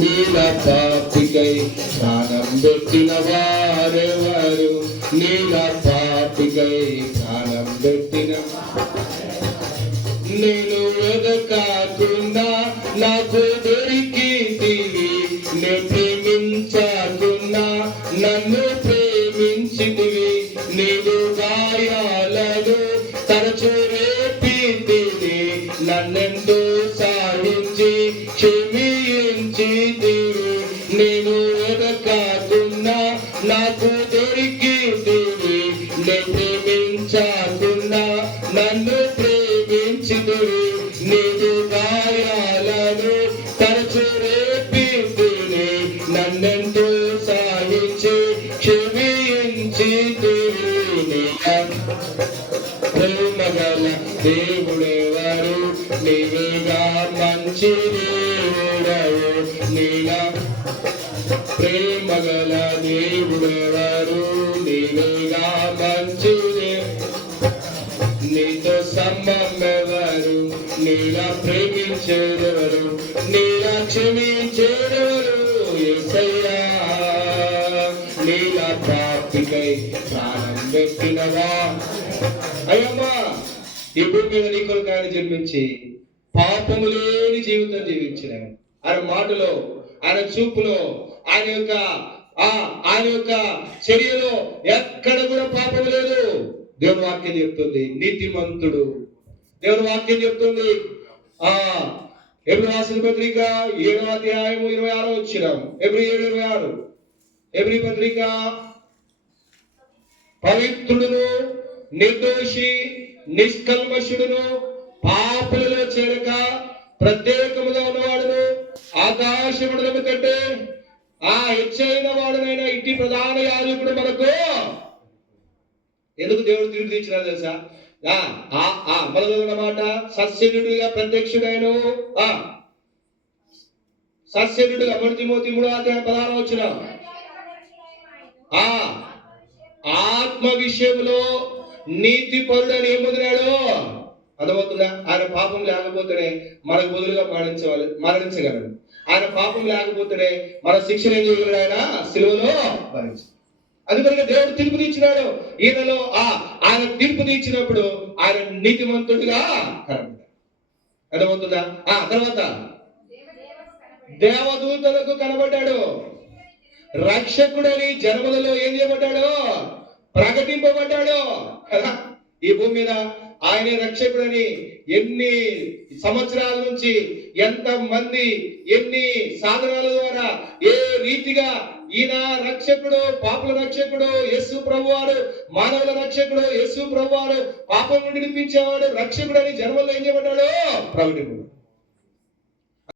నీల పాపికై ప్రాణం పెట్టిన వారెవరు? నీల పాపికై ప్రాణం పెట్టిన నేను వెదకాకుండా నాకు దొరికితివి, నే ప్రేమించకున్నా నన్ను ప్రేమించితివి. నీవు గాయాలను తరచు రేపితివి, నన్నెంతో సాధించి క్షమించితివి. నేను వెదకాకుండా నాకు దొరికితివి, నే ప్రేమించకున్నా నన్ను ప్రేమించితివి. నీవు గాయాలను తరచు రేపితివి, నన్నెంతో సాధించి క్షమించితివి. ప్రేమగల దేవుడెవరు? నీవేగా మంచి దేవుడవు. నీలా ప్రేమగల దేవుడెవరు? నీవేగా మంచి నీతో సంబంధెవరు? నీలా ప్రేమించేదెవరు? నీలా క్షమించేదెవరు? యేసయ్యా నీలా పాపికై ప్రాణం పెట్టినవా? అయ్యమ్మా, ఈ భూమి మీద నీ కొరకు ఆయన జన్మించి పాపము లేని జీవితం జీవించిన ఆయన మాటలో, ఆయన చూపులో, ఆయన యొక్క చర్యలో ఎక్కడ కూడా పాపం లేదు. దేవుని వాక్యం చెప్తుంది నీతిమంతుడు. దేవుని వాక్యం చెప్తుంది ఎబ్రీ రాసిన పత్రిక 7వ అధ్యాయము 26వ వచనం. ఎబ్రీ 7:26. ఎబ్రీ పత్రిక పవిత్రుడును నిర్దోషి నిష్కల్మషుడును పాపులలో చేరక ప్రత్యేకముగా ఉన్నవాడును ఆకాశముడము కంటే హెచ్చైన వాడునైనా ఇట్టి ప్రధాన యాజకుడు మనకు ఎందుకు దేవుడు తీర్పు తీర్చినారు తెలుసా? మొదలన్నమాట సస్యనుడిగా ప్రత్యక్షుడైన సస్యనుడిగా 1 తిమోతి 3:16 వచనం. ఆత్మ విషయంలో నీతి పరుడని ఏం వదిలాడు అర్థమవుతుందా? ఆయన పాపం లేకపోతేనే మనకు బదులుగా మరణించగలడు. ఆయన పాపం లేకపోతేనే మన శిక్షణ ఏం చేయగలడు? ఆయన సిలువలో మరణించాడు. అందుకని దేవుడు తీర్పు తీర్చినాడు. ఈయనలో ఆయన తీర్పు తీర్చినప్పుడు ఆయన నీతిమంతుడిగా కనబడ్డాడు. అర్థమవుతుందా? తర్వాత దేవదూతలకు కనబడ్డాడు. రక్షకుడని జన్మలలో ఏం చేయబడ్డాడు? ప్రకటింపబడ్డాడు కదా. ఈ భూమి మీద ఆయనే రక్షకుడని ఎన్ని సంవత్సరాల నుంచి ఎంత మంది ఎన్ని సాధనాల ద్వారా ఏ రీతిగా ఈయన రక్షకుడు, పాపుల రక్షకుడు యేసు ప్రభువారు, మానవుల రక్షకుడు యేసు ప్రభువారు, పాపం నుండి విడిపించేవాడు రక్షకుడని జన్మలో ఏం చేయబడ్డాడు? ప్రకటింపబడ్డాడు.